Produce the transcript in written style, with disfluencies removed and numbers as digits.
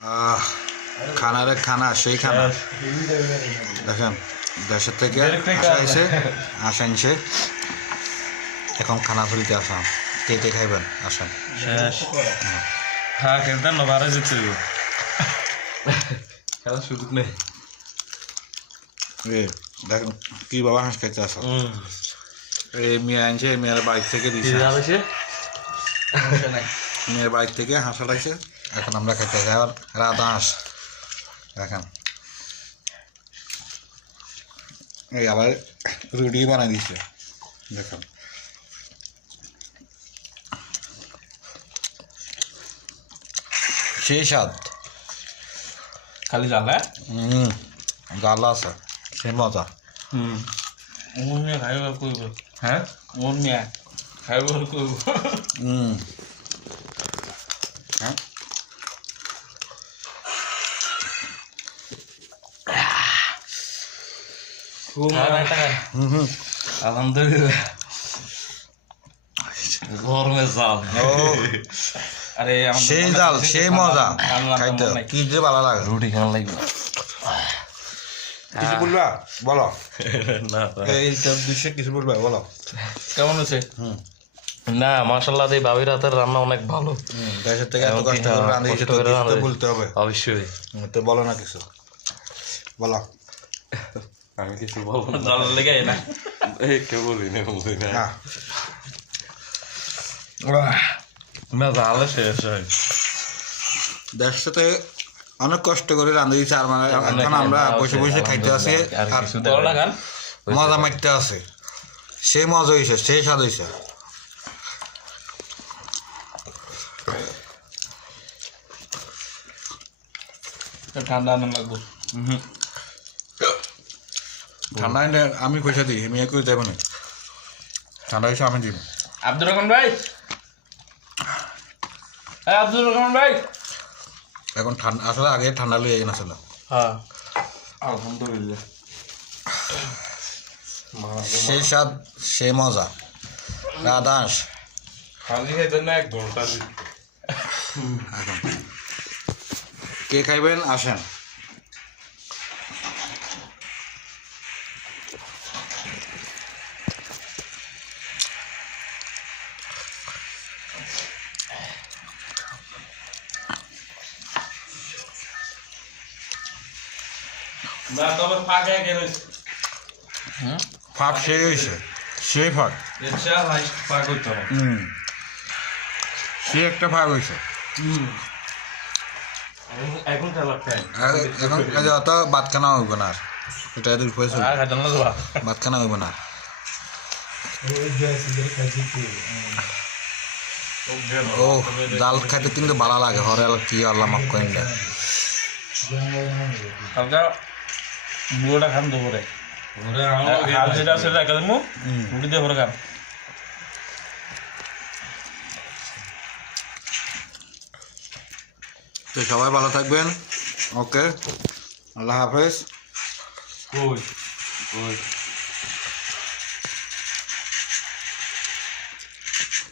খানা রে খানা সেই খানা দেখেন দেশের থেকে আসা হয়েছে আসানছে এখন খানা ফেলতে আসাম কে কে খাইবেন আসেন শেষ হ্যাঁ খেলতে নবারে যেতে খেলা সুযোগ নেই দেখেন কি বাবা হাঁস খাইতে আসা এই মেয়ে আনছে মেয়ের বাইক থেকে দিয়েছে মেয়ের বাইক থেকে হাঁস আলাইছে এখন আমরা খাইতে আসি আবার রাধা হাঁস দেখেন এই আবার রুটি বানাই দিচ্ছে দেখেন সেই স্বাদ খালি জ্বালা জ্বালা আছে সেই মজা মন নিয়ে খাইব করব হ্যাঁ মন নিয়ে খাইব করব হ্যাঁ আলহামদুলিল্লাহ গরমে জাল আরে সেই জাল সেই মজা খাইতে কি যে ভালো লাগে রুটি খাওয়া লাগবে কিছু বলবা বলো না এইটা দৃশ্যে কিছু বলবা বলো কেমন আছে না মাশাআল্লাহ এই ভাবির হাতের রান্না অনেক ভালো দেশের থেকে এত কষ্ট করে রান্না দিয়েছে তো কিছু তো বলতে হবে অবশ্যই তো বলো না কিছু বলো আমি কিছু বলবো না জাল লেগে না এই কেউ বলি না না জাল শেষ হয় দেশের সাথে অনেক কষ্ট করে রান্না দিয়েছে আর মানে এখন আমরা বসে বসে খাইতে আসি আর মজা মারতে আছে সেই মজা হয়েছে সেই স্বাদ হয়েছে ঠান্ডা না লাগবো ঠান্ডা আমি পয়সা দিই মেয়ে করে দেবো না ঠান্ডা হয়েছে আমি দিব আব্দুর রহমান ভাই আব্দুর রহমান ভাই এখন ঠান্ডা আসলে আগে ঠান্ডা লেগে গেছিল হ্যাঁ আলহামদুলিল্লাহ সেই স্বাদ সেই মজা রাধাস খালি খাইতে না এক ঘন্টা কে খাইবেন আসেন না তবে ফাঁকে গেলে ফাঁক সেই হয়েছে সেই ফাঁক ইচ্ছা ভাই ফাঁক হইতে হবে সে একটা ফাঁক হয়েছে এখন খেলা টাইম এখন অত ভাত খানা হইব না আর এটা এদের পয়সা ভাত খানা হইব না ও ডাল খাইতে কিন্তু ভালো লাগে হরে কি আল্লাহ মাফ করেন কালকে বুড়োটা খান দুপুরে হাল যেটা আছে দেখা দেবো রুটি দিয়ে ভরে খান তো সবাই ভালো থাকবেন ওকে আল্লাহ হাফেজ